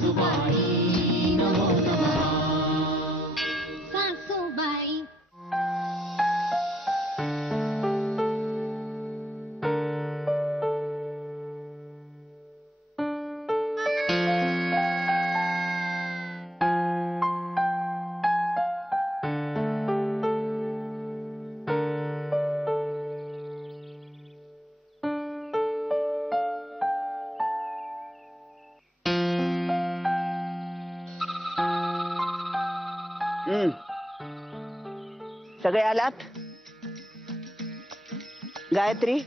सासूबाई नमो नमः सासूबाई. सगळे आलात? गायत्री,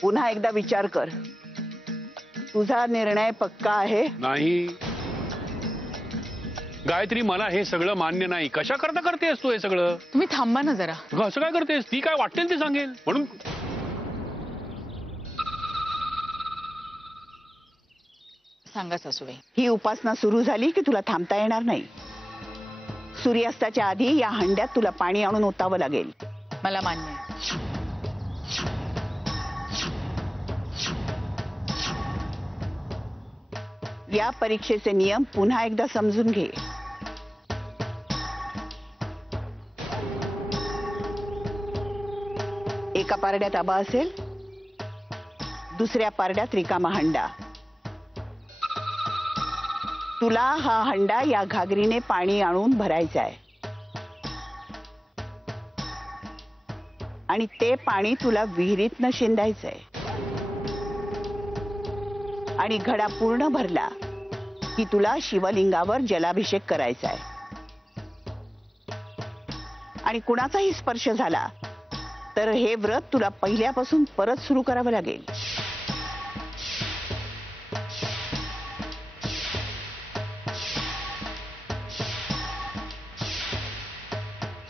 पुन्हा एकदा विचार कर. तुझा निर्णय पक्का आहे? नाही गायत्री, मला हे सगळं मान्य नाही. कशा करता करतेस तू हे सगळं? तुम्ही थांबा ना जरा. असं काय करतेस? ती काय वाटेल ते सांगेल म्हणून. सांगा सासूबाई. ही उपासना सुरू झाली की तुला थांबता येणार नाही. सूर्यास्ताच्या आधी या हंड्यात तुला पाणी आणून ओतावं लागेल. मला मान्य आहे. या परीक्षेचे नियम पुन्हा एकदा समजून घे. एका पारड्यात आबा असेल, दुसऱ्या पारड्यात रिकामा हंडा. तुला हा हंडा या घागरीने पाणी आणून भरायचा आहे आणि ते पाणी तुला विहिरीतनं शिंदायचंय. आणि घडा पूर्ण भरला की तुला शिवलिंगावर जलाभिषेक करायचा आहे. आणि कुणाचाही स्पर्श झाला तर हे व्रत तुला पहिल्यापासून परत सुरू करावं लागेल.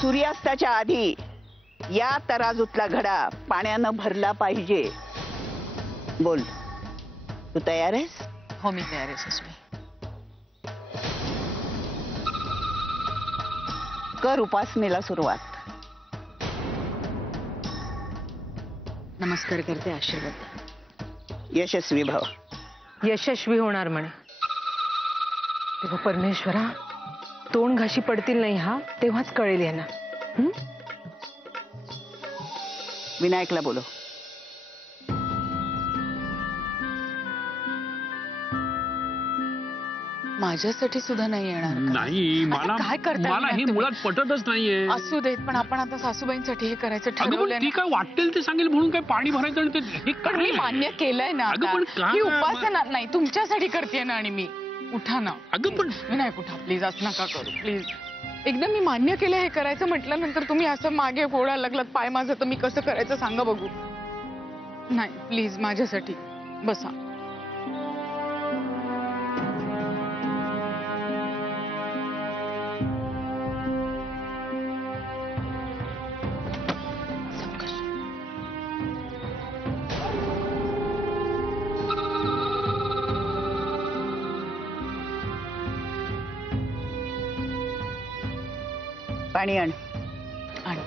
सूर्यास्ताच्या आधी या तराजूतला घडा पाण्यानं भरला पाहिजे. बोल, तू तयार आहेस? हो, मी तयार आहे सासूबाई. कर उपासनेला सुरुवात. नमस्कार करते, आशीर्वाद. यशस्वी भव. यशस्वी होणार म्हणे. तेव्हा परमेश्वरा, तोंड घाशी पडतील नाही हा, तेव्हाच कळेल यांना. विनायकला बोलो. माझ्यासाठी सुद्धा नाही येणार का? नाही, मला काय करताय मला हे तुम्ही? मुळात पटतच नाहीये. असू देत, पण आपण आता सासूबाईंसाठी हे करायचं अगं पण ठरवलंय ती ना. काय वाटेल ते सांगेल म्हणून काय पाणी भरायचं आणि ते हे पण मी काय? मान्य केलंय ना अगं आता. पण काय? ही उपासना नाही, तुमच्यासाठी करते ना. आणि मी उठा ना. अगं पण विनायक उठा प्लीज, असं नका करू प्लीज. एकदा मी मान्य केलं हे करायचं म्हटल्यानंतर तुम्ही असं मागे घोळायला लागलात पाय माझं, तर मी कसं करायचं सांगा बघू. नाही प्लीज, माझ्यासाठी बसा. पाणी आण. आणि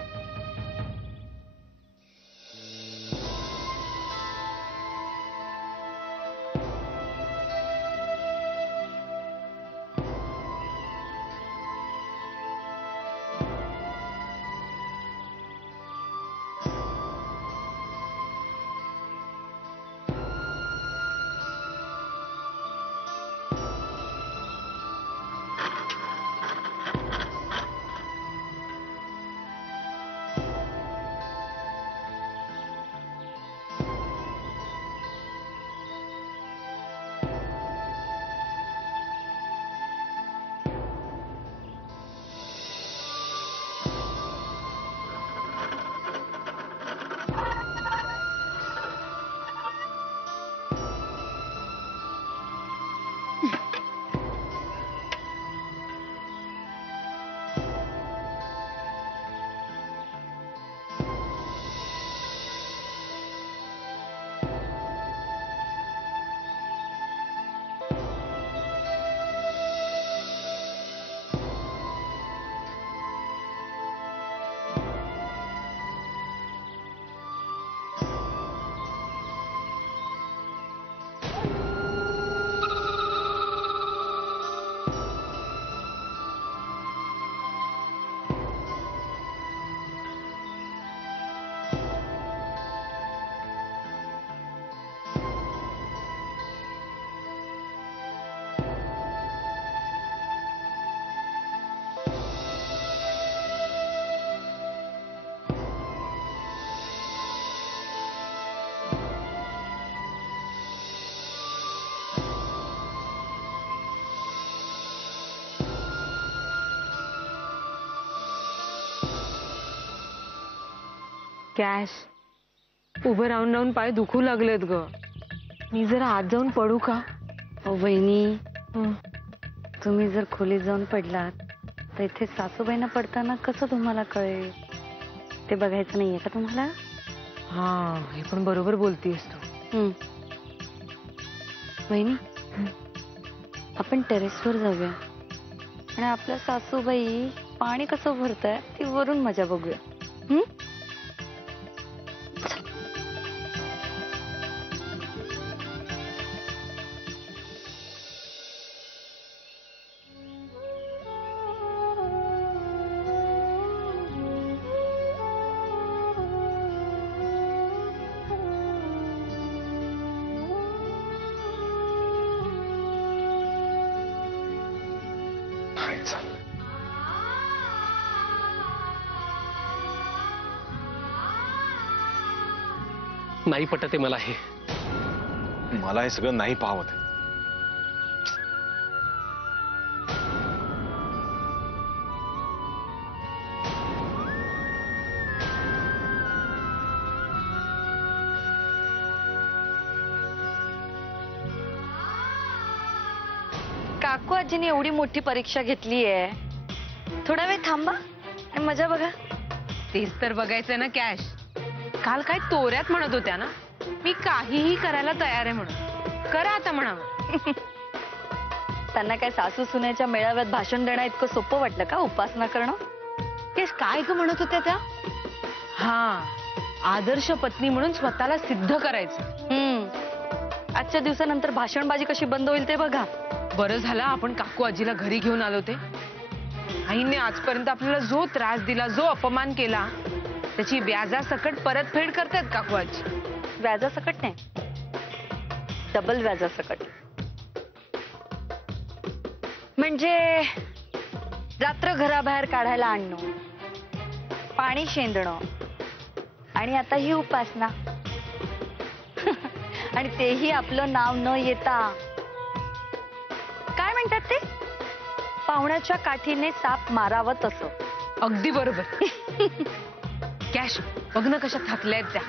कॅश, उभं राहून राहून पाय दुखू लागलेत ग. मी जरा आत जाऊन पडू का? वहिनी, हं. तुम्ही जर खोलीत जाऊन पडलात तर इथे सासूबाईंना पडताना कसं तुम्हाला कळेल ते बघायचं नाहीये का तुम्हाला? हा, हे पण बरोबर बोलतीयस तू. वहिनी, आपण टेरेसवर जाऊया आणि आपल्या सासूबाई पाणी कसं भरताय ती वरून मजा बघूया. नाही पटते मला हे. मला हे सगळं नाही पाहत. काकू आजीने एवढी मोठी परीक्षा घेतली आहे, थोडा वेळ थांबा आणि मजा बघा. तेच तर बघायचंय ना कॅश. काल काय तोऱ्यात म्हणत होत्या ना, मी काहीही करायला तयार आहे म्हणून. करा आता म्हणावं. त्यांना काय सासू सुनेच्या मेळाव्यात भाषण देणं इतकं सोपं वाटलं का उपासना करणं? तेच काय ग म्हणत होत्या त्या? हा, आदर्श पत्नी म्हणून स्वतःला सिद्ध करायचं. आजच्या दिवसानंतर भाषणबाजी कशी बंद होईल ते बघा. बरं झालं आपण काकू आजीला घरी घेऊन आलो ते. आईने आजपर्यंत आपल्याला जो त्रास दिला, जो अपमान केला, त्याची व्याजासकट परतफेड करतात काकू आजी. व्याजासकट नाही, डबल व्याजासकट. म्हणजे रात्र घराबाहेर काढायला आणणं, पाणी शेंदणं आणि आता ही उपासना. आणि तेही आपलं नाव न येता. काय म्हणतात ते, पाहुण्याच्या काठीने साप मारावं तसं. अगदी बरोबर. कॅश, बघ ना कशा थकल्यात त्या.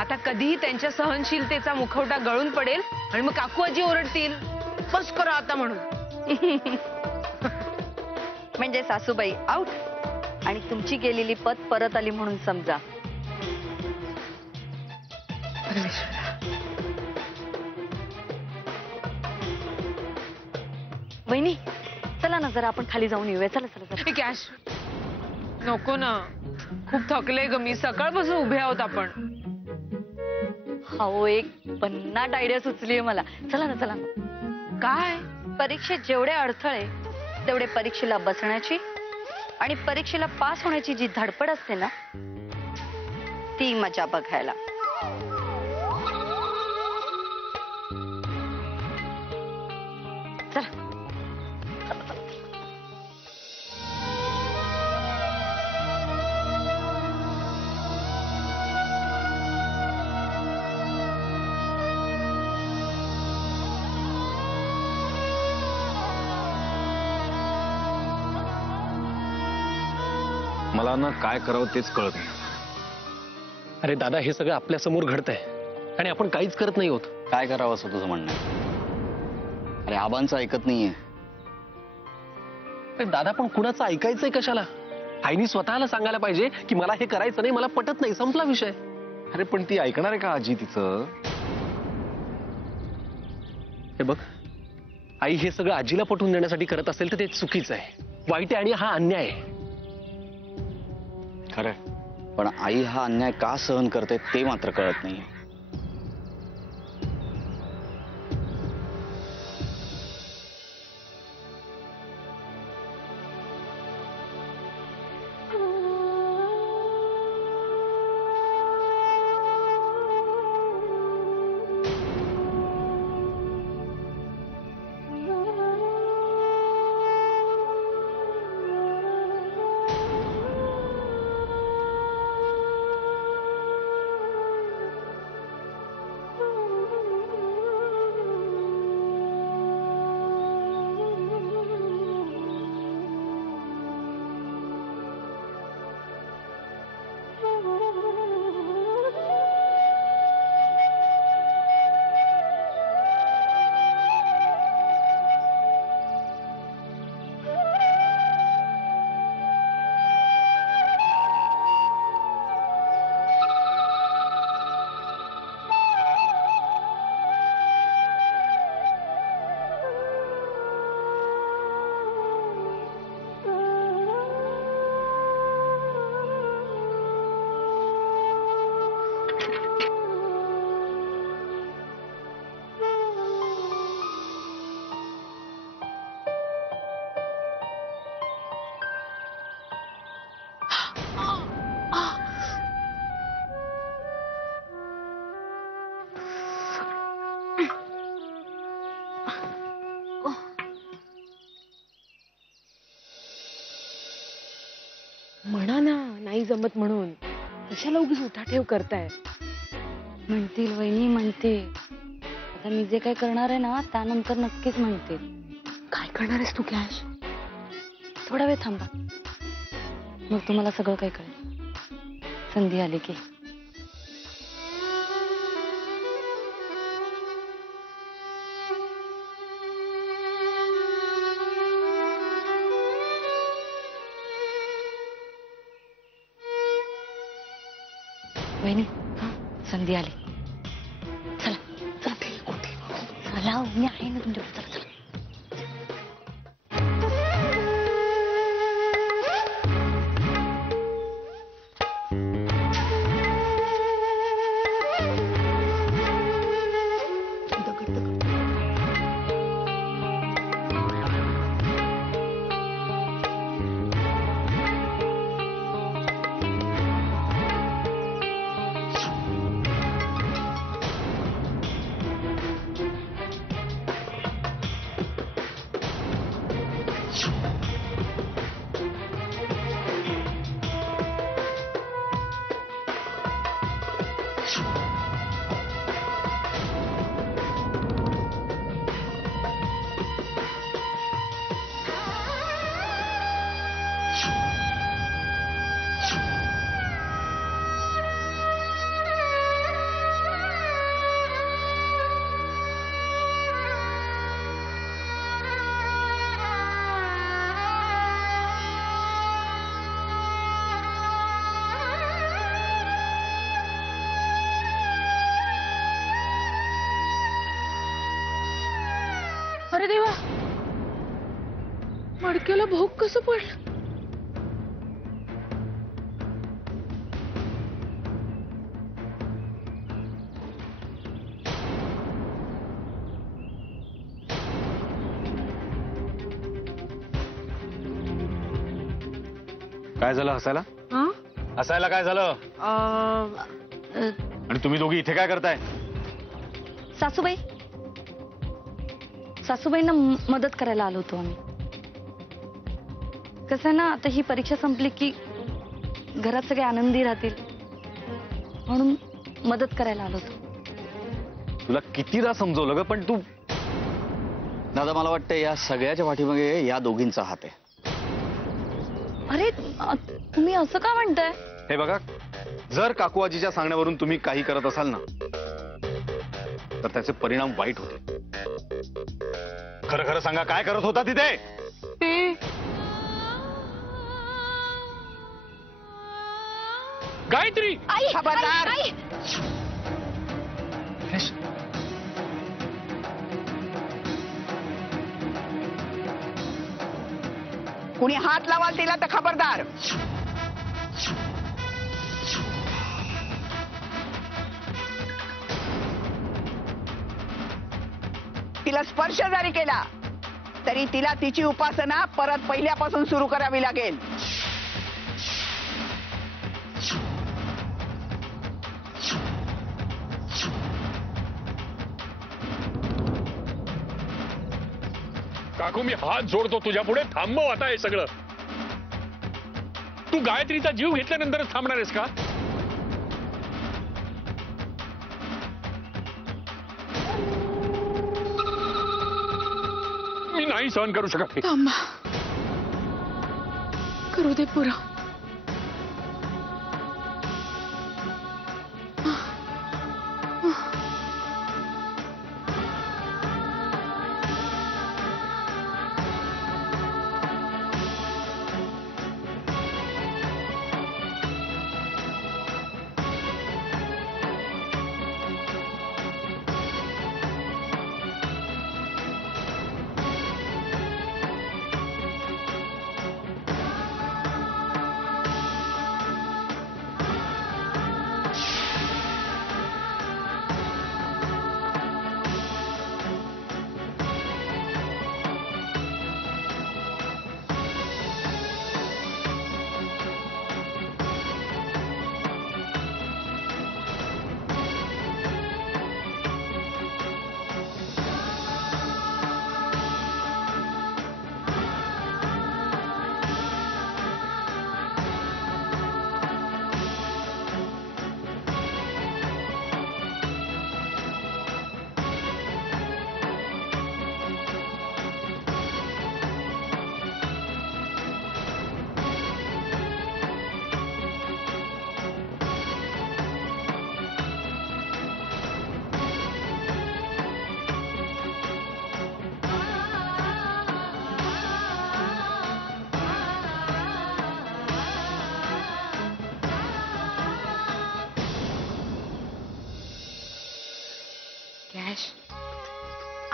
आता कधीही त्यांच्या सहनशीलतेचा मुखवटा गळून पडेल आणि मग काकू आजी ओरडतील, बस करा आता म्हणून. म्हणजे सासूबाई आउट आणि तुमची गेलेली पत परत आली म्हणून समजा. वहिनी, चला ना जरा आपण खाली जाऊन येऊया. चला चला चला. कॅश, नको ना, खूप थकले ग मी. सकाळपासून उभे आहोत आपण. हो, एक भन्नाट आयडिया सुचलीये मला. चला ना चला. काय? परीक्षेत जेवढे अडथळे तेवढे परीक्षेला बसण्याची आणि परीक्षेला पास होण्याची जी धडपड असते ना, ती मजा बघायला. चला. मला ना काय करावं तेच कळत नाही. अरे दादा, हे सगळं आपल्या समोर घडतंय आणि आपण काहीच करत नाही होत. काय करावं असं तुझं म्हणणं आहे? अरे आबांचं ऐकत नाहीये. अरे दादा, पण कुणाचं ऐकायचंय कशाला? आईनी स्वतःला सांगायला पाहिजे की मला हे करायचं नाही, मला पटत नाही, संपला विषय. अरे पण ती ऐकणार आहे का आजी तिचं? हे बघ, आई हे सगळं आजीला पटवून देण्यासाठी करत असेल तर ते चुकीचं आहे, वाईट आहे आणि हा अन्याय आहे. खरंय, पण आई हा अन्याय का सहन करते ते मात्र कळत नाहीये. जमत म्हणून कशाला उगीच उठाठेव करताय. म्हणतील वहिनी म्हणतील. आता मी जे काही करणार आहे ना त्यानंतर नक्कीच म्हणतील. काय करणार आहेस तू कॅश? थोडा वेळ थांबा, मग तुम्हाला सगळं काही कळेल. संधी आली की. वहिनी संधी आली. चला चला चला, मी आहे ना तुमच्या. चला चला. अरे देवा, मडक्याला भोग कसं पडलं? काय झालं हसायला? हसायला काय झालं? आणि तुम्ही दोघी इथे काय करताय? सासूबाई, सासूबाईंना मदत करायला आलो होतो आम्ही. कसं आहे ना, आता ही परीक्षा संपली की घरात सगळे आनंदी राहतील म्हणून मदत करायला आलो होतो. तुला कितीदा समजवलं ग, पण तू. दादा मला वाटतं या सगळ्याच्या पाठीमागे या दोघींचा हात आहे. अरे तुम्ही असं का म्हणताय? हे बघा, जर काकू आजीच्या सांगण्यावरून तुम्ही काही करत असाल ना तर त्याचे परिणाम वाईट होते. खरं खरं सांगा, काय करत होता तिथे? गायत्री, खबरदार. कुणी हात लावाल तिला तर खबरदार. तिला स्पर्श जरी केला तरी तिला तिची उपासना परत पहिल्यापासून सुरू करावी लागेल. काकू मी हात जोडतो तुझ्या पुढे, थांबव आता हे सगळं. तू गायत्रीचा जीव घेतल्यानंतरच थांबणार आहेस का? मी नाही सहन करू शकत. थांबा, करू दे पुरा.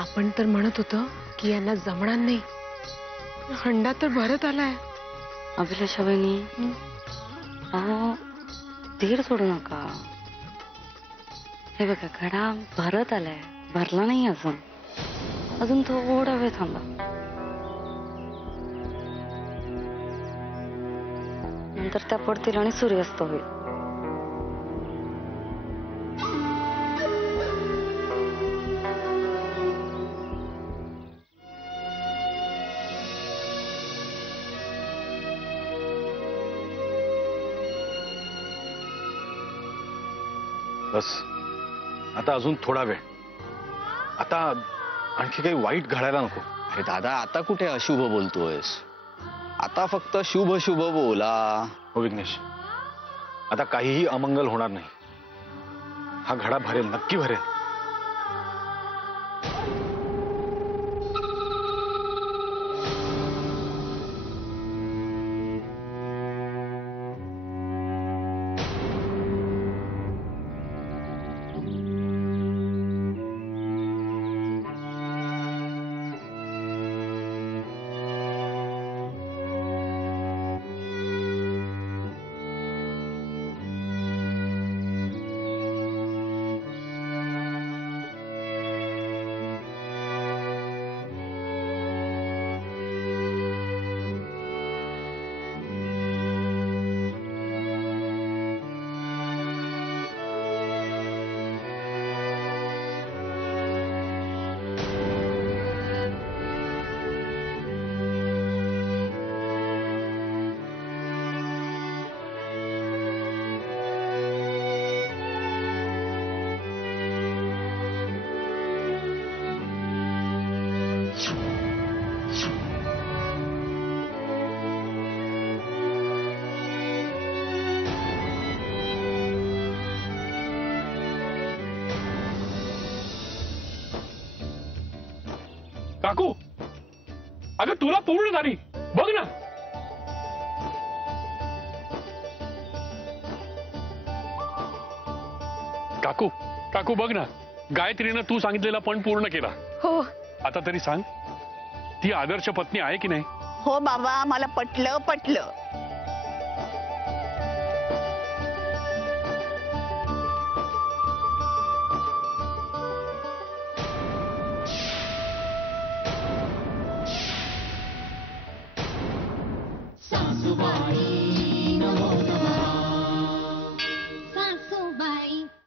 आपण तर म्हणत होतो की यांना जमणार नाही. हंडा तर भरत आलाय. अभिलाषा बहिणी, अहो धीर सोडू नका. हे बघा, घडा भरत आलाय, भरला नाही अजून. अजून थोडा वेळ थांबा. नंतर त्या पडतील आणि सूर्यास्त होईल. बस आता अजून थोडा वेळ. आता आणखी काही वाईट घडायला नको. अरे दादा, आता कुठे अशुभ बोलतोयस? आता फक्त शुभ शुभ बोला. हो विघ्नेश, आता काहीही अमंगल होणार नाही. हा घडा भरेल, नक्की भरेल. काकू, अगं तुला पूर्ण झाली, बघ ना. काकू काकू बघ ना, गायत्रीनं तू सांगितलेला पण पूर्ण केला. हो. आता तरी सांग, ती आदर्श पत्नी आहे की नाही? हो बाबा, मला पटलं पटलं. सासूबाई